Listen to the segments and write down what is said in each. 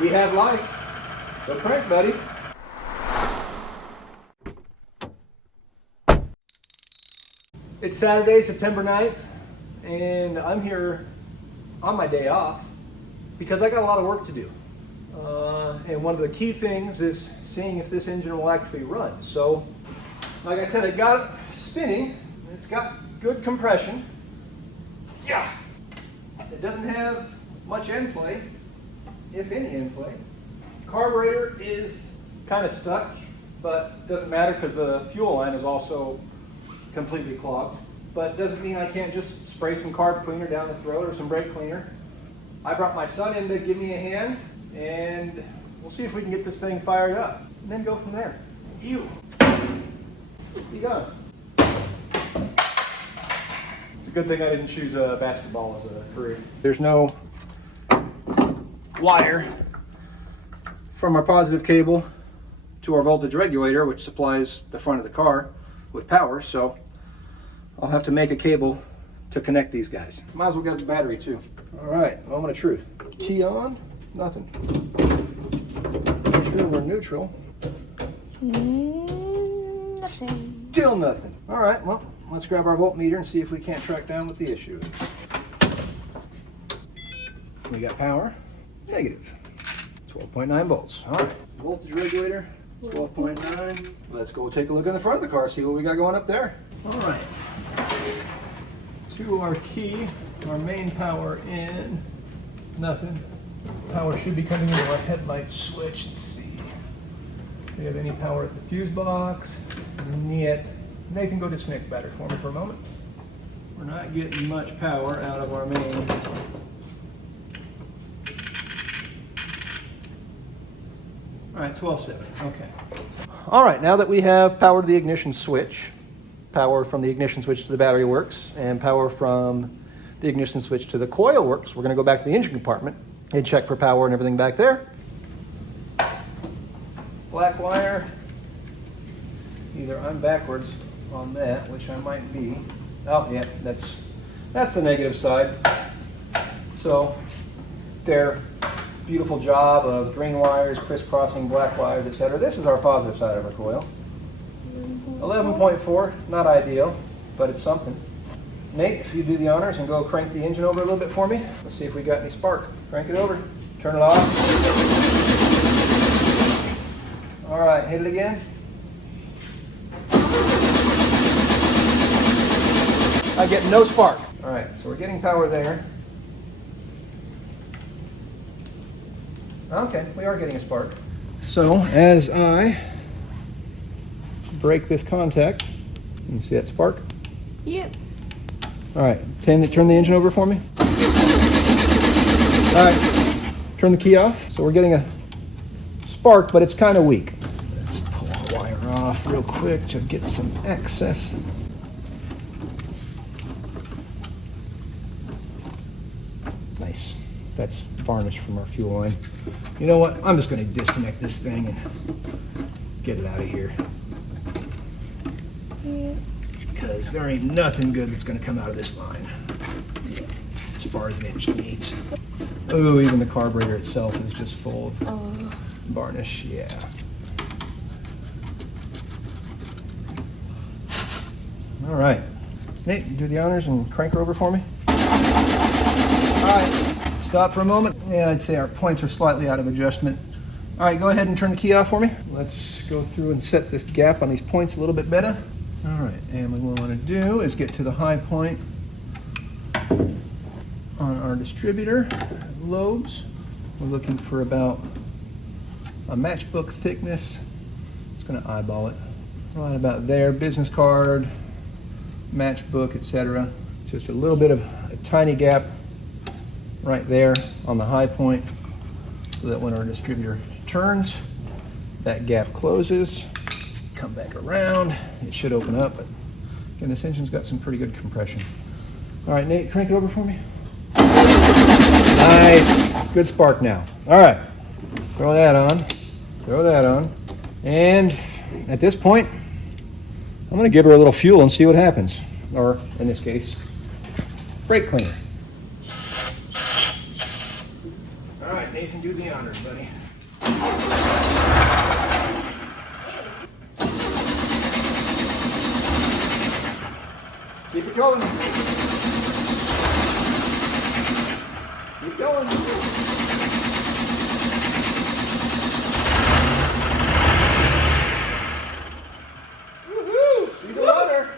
We have life. Go crank, buddy. It's Saturday, September 9th, and I'm here on my day off because I got a lot of work to do. And one of the key things is seeing if this engine will actually run. So, like I said, I got it spinning. It's got good compression. Yeah. It doesn't have much end play, if any end play. Carburetor is kind of stuck, but doesn't matter because the fuel line is also completely clogged. But doesn't mean I can't just spray some carb cleaner down the throat or some brake cleaner. I brought my son in to give me a hand, and we'll see if we can get this thing fired up and then go from there. You gone. It's a good thing I didn't choose basketball as a career. There's no wire from our positive cable to our voltage regulator, which supplies the front of the car with power, so I'll have to make a cable to connect these guys. Might as well get the battery too. All right, moment of truth. Key on, nothing. Make sure we're neutral. Nothing. Still nothing. All right, well, let's grab our voltmeter and see if we can't track down what the issue is. We got power, negative, 12.9 volts. All right, voltage regulator, 12.9. Let's go take a look in the front of the car, see what we got going up there. All right, to our key, our main power in, nothing. Power should be coming into our headlight switch. Let's see. Do we have any power at the fuse box? Yet. Nathan, go disconnect the battery for me for a moment. We're not getting much power out of our main. All right, 12.7, okay. All right, now that we have power to the ignition switch, power from the ignition switch to the battery works, and power from the ignition switch to the coil works, we're gonna go back to the engine compartment and check for power and everything back there. Black wire, either I'm backwards on that, which I might be. Oh yeah, that's the negative side. So their beautiful job of green wires crisscrossing black wires, etc. This is our positive side of our coil. 11.4, not ideal, but it's something. Nate, if you do the honors and go crank the engine over a little bit for me. Let's see if we got any spark. Crank it over, turn it off. All right, hit it again. I get no spark. All right, so we're getting power there. Okay, we are getting a spark. So as I break this contact, you can see that spark? Yep. All right, turn the engine over for me. All right, turn the key off. So we're getting a spark, but it's kind of weak. Let's pull our wire off real quick to get some excess. Nice. That's varnish from our fuel line. You know what? I'm just going to disconnect this thing and get it out of here. Because there ain't nothing good that's going to come out of this line as far as the engine needs. Oh, even the carburetor itself is just full of varnish. Yeah. All right. Nate, you do the honors and crank her over for me. All right. Stop for a moment. Yeah, I'd say our points are slightly out of adjustment. All right, go ahead and turn the key off for me. Let's go through and set this gap on these points a little bit better. All right, and what we want to do is get to the high point on our distributor lobes. We're looking for about a matchbook thickness. It's going to eyeball it. Right about there, business card, matchbook, etc. Just a little bit of a tiny gap right there on the high point so that when our distributor turns, that gap closes. Come back around, it should open up, but again, this engine's got some pretty good compression. All right, Nate, crank it over for me. Nice, good spark now. All right, throw that on. And at this point, I'm gonna give her a little fuel and see what happens. Or in this case, brake cleaner. All right, Nathan, do the honors, buddy. Keep it going. Keep going. Woohoo! She's a runner.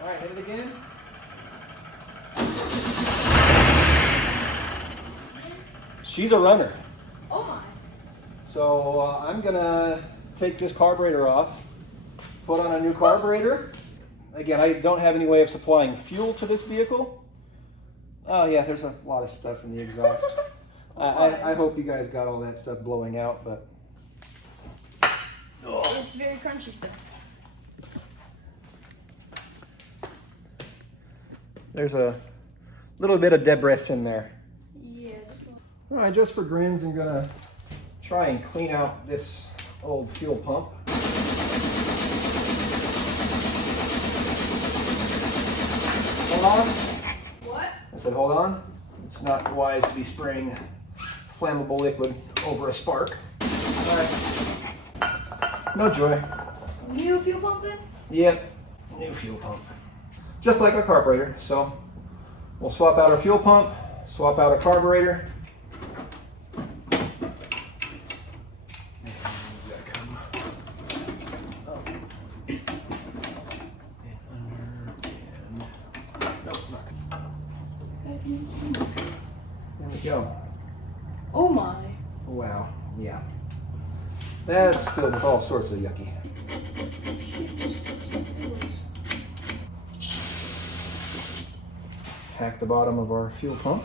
All right, hit it again. She's a runner. Oh my. So I'm gonna take this carburetor off, put on a new carburetor. Again, I don't have any way of supplying fuel to this vehicle. Oh yeah, there's a lot of stuff in the exhaust. I hope you guys got all that stuff blowing out, but It's very crunchy stuff. there's a little bit of debris in there. Yeah, just All right, just for grins, I'm gonna try and clean out this old fuel pump. Hold on. what? I said, hold on. It's not wise to be spraying flammable liquid over a spark. All right. No joy. New fuel pump then? Yep, new fuel pump. Just like our carburetor. So we'll swap out our fuel pump, swap out our carburetor. There we go. Oh my. Wow, yeah. That's filled with all sorts of yucky. Hack the bottom of our fuel pump.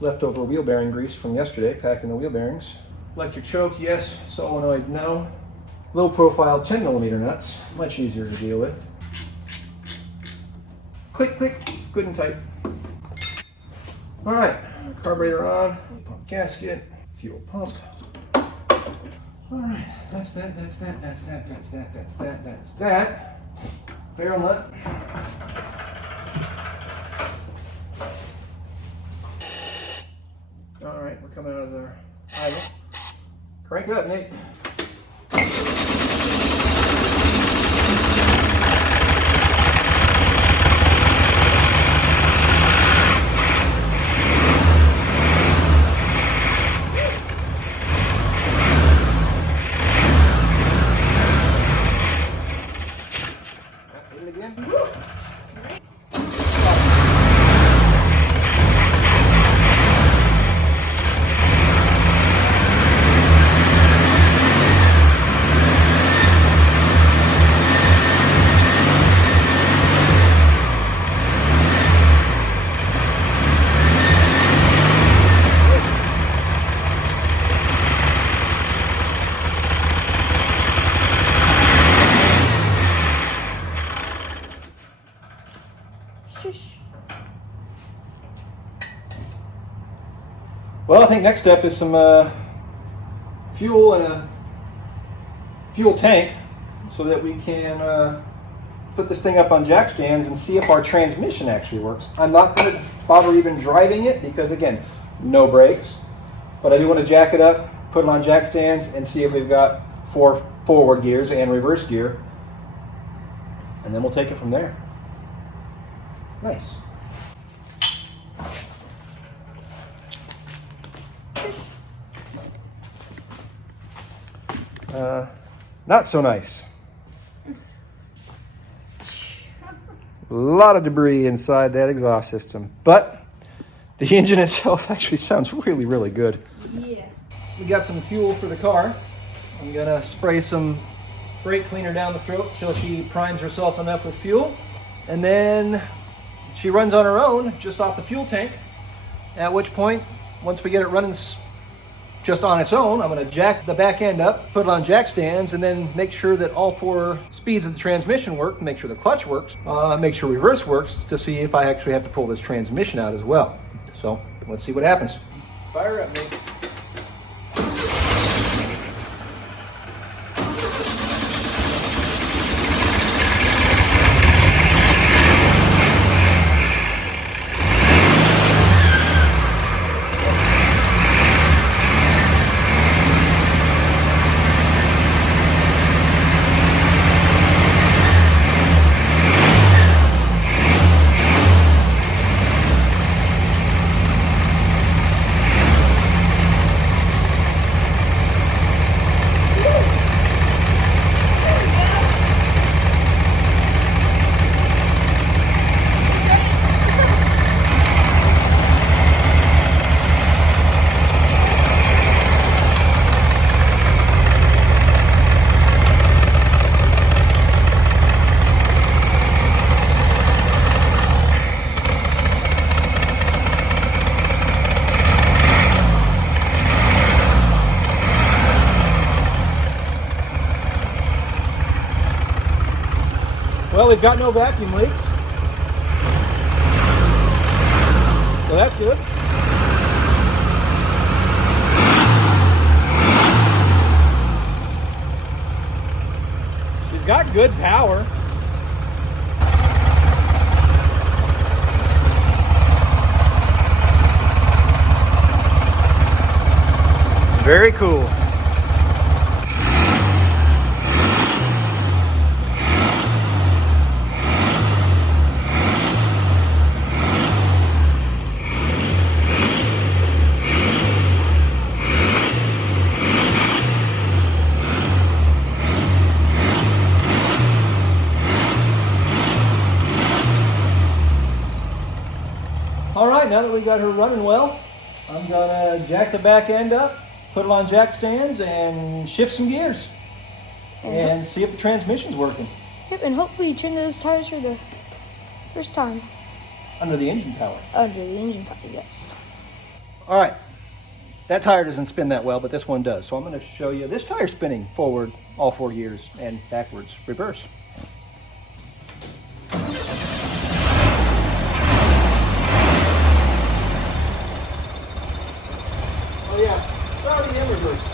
Leftover wheel bearing grease from yesterday, packing the wheel bearings. Electric choke, yes. Solenoid, no. Low profile 10mm nuts, much easier to deal with. Click, click, good and tight. All right, carburetor on, pump gasket, fuel pump. All right, that's that, that's that, that's that, that's that, that's that, that's that. Barrel nut. All right, we're coming out of the idle. Crank it up, Nate. Hit it again. Shush. Well, I think next step is some fuel and a fuel tank so that we can put this thing up on jack stands and see if our transmission actually works. I'm not going to bother even driving it because, again, no brakes. But I do want to jack it up, put it on jack stands, and see if we've got 4 forward gears and reverse gear. And then we'll take it from there. Nice. Not so nice. A lot of debris inside that exhaust system, but the engine itself actually sounds really, really good. Yeah. We got some fuel for the car. I'm gonna spray some brake cleaner down the throat till she primes herself enough with fuel, and then she runs on her own just off the fuel tank, at which point, once we get it running just on its own, I'm going to jack the back end up, put it on jack stands, and then make sure that all 4 speeds of the transmission work, make sure the clutch works, make sure reverse works, to see if I actually have to pull this transmission out as well. So let's see what happens. Fire up, Nate. we've got no vacuum leaks. So that's good. She's got good power. Very cool. All right, now that we got her running well, I'm gonna jack the back end up, put it on jack stands, and shift some gears, and see if the transmission's working. Yep, and hopefully you turn those tires for the first time. Under the engine power. Under the engine power, yes. All right, that tire doesn't spin that well, but this one does. So I'm gonna show you this tire spinning forward all 4 gears and backwards reverse. Oh yeah, starting in reverse.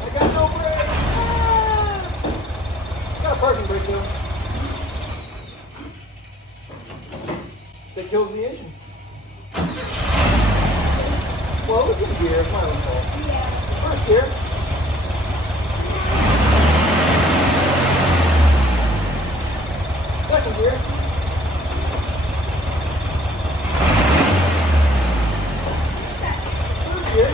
I got no brake. Got a parking brake though. That kills the engine. Well, it was in gear, it's my own fault. Yeah. First gear. Second gear. Third gear.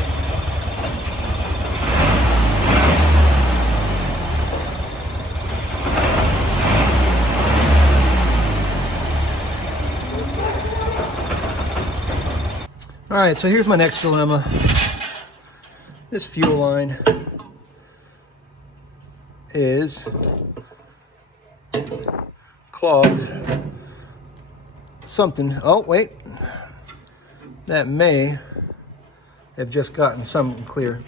All right, so here's my next dilemma. This fuel line is clogged. Something, oh wait, that may have just gotten something clear.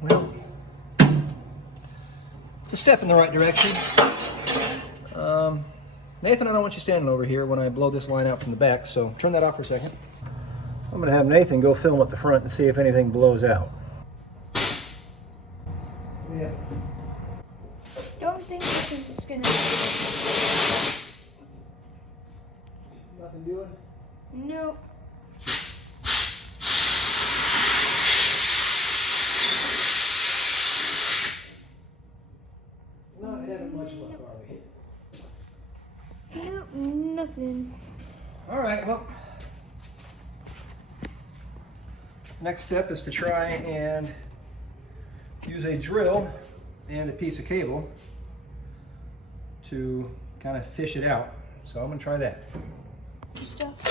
Well, it's a step in the right direction. Nathan, I don't want you standing over here when I blow this line out from the back, so turn that off for a second. I'm going to have Nathan go film at the front and see if anything blows out. Yeah. Don't think this is gonna Nothing doing? No. Not having much luck, are we? Nope, nothing. All right, well, next step is to try and use a drill and a piece of cable to kind of fish it out. So I'm gonna try that. Stuff.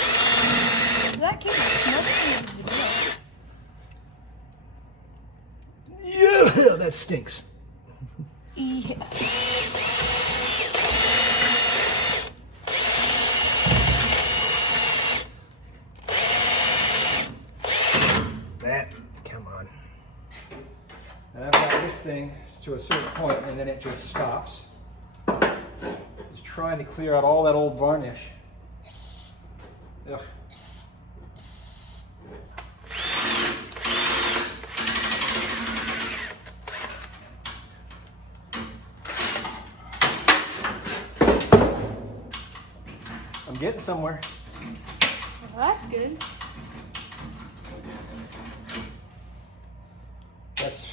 That came smoking the Yeah, that stinks. Yeah. That, come on. And I've got this thing to a certain point and then it just stops. Just trying to clear out all that old varnish. Ugh. I'm getting somewhere. Well, that's good. That's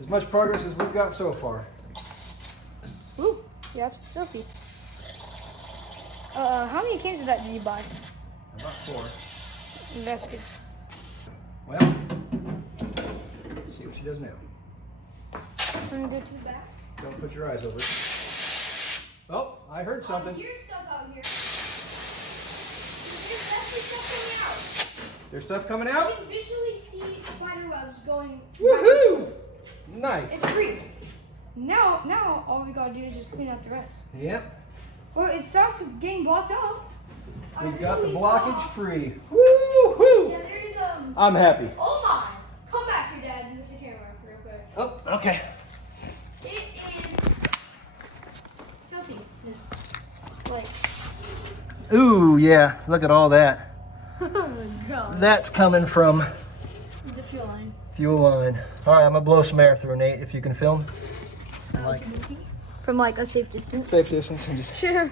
as much progress as we've got so far. Ooh, yeah, that's a trophy. How many cans of that did you buy? About 4. That's good. Well, let's see what she does now. I'm gonna go to the back. Don't put your eyes over it. Oh, I heard something. Here's stuff out here. There's definitely stuff coming out. There's stuff coming I out. can visually see spider webs going. Woohoo! Nice. It's free. Now all we gotta do is just clean up the rest. Yep. Well, it starts getting blocked up. We've got the blockage free. Woohoo! Yeah, there's I'm happy. Oh my! Come back here, Dad. This is the camera real quick. Oh, okay. It is filthiness. Like. Ooh, yeah. Look at all that. Oh my God. That's coming from The fuel line. fuel line. All right, I'm gonna blow some air through, Nate, if you can film. Like From like a safe distance. safe distance. And just... Sure.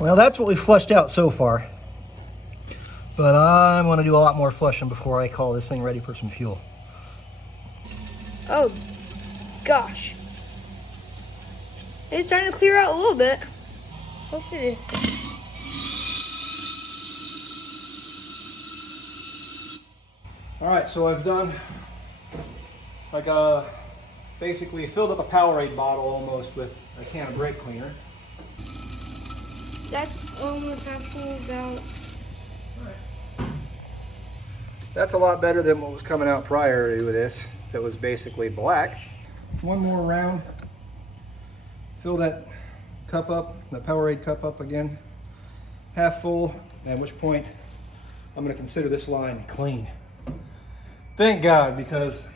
Well, that's what we flushed out so far. But I'm gonna do a lot more flushing before I call this thing ready for some fuel. Oh, gosh. It's starting to clear out a little bit. Hopefully. All right, so I've done like basically filled up a Powerade bottle almost with a can of brake cleaner. That's almost half full about. That's a lot better than what was coming out prior to this. That was basically black. One more round. Fill that cup up, the Powerade cup up again, half full, at which point I'm gonna consider this line clean. Thank God, because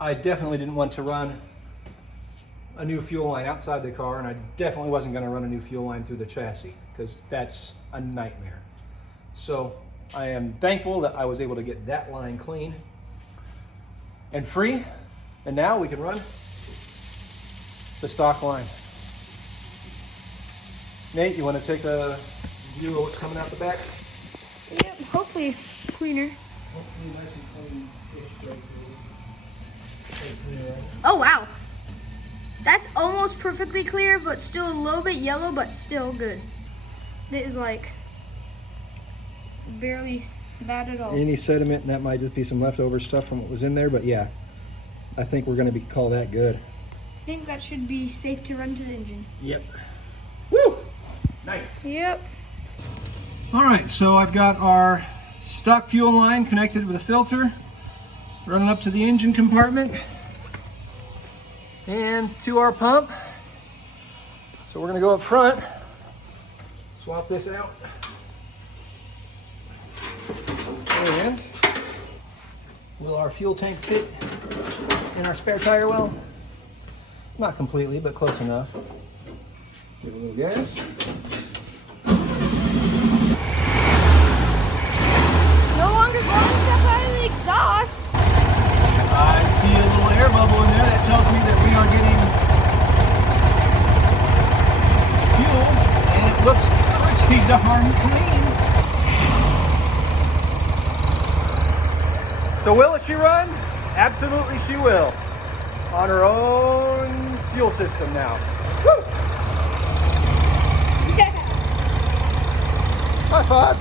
I definitely didn't want to run a new fuel line outside the car, and I definitely wasn't gonna run a new fuel line through the chassis, because that's a nightmare. So I am thankful that I was able to get that line clean and free, and now we can run the stock line. Nate, you want to take a view of what's coming out the back? Yep, hopefully cleaner. Hopefully nice and clean. Oh, wow. That's almost perfectly clear, but still a little bit yellow, but still good. It is like barely bad at all. Any sediment, and that might just be some leftover stuff from what was in there, but yeah, I think we're going to call that good. I think that should be safe to run to the engine. Yep. Woo! Nice. Yep. All right, so I've got our stock fuel line connected with a filter, running up to the engine compartment and to our pump. So we're gonna go up front, swap this out, and will our fuel tank fit in our spare tire well? Not completely, but close enough. Give it a little gas. No longer blowing stuff out of the exhaust. I see a little air bubble in there. That tells me that we are getting fuel, and it looks pretty darn clean. So will she run? Absolutely she will. On her own fuel system now. Woo! Yeah. High five.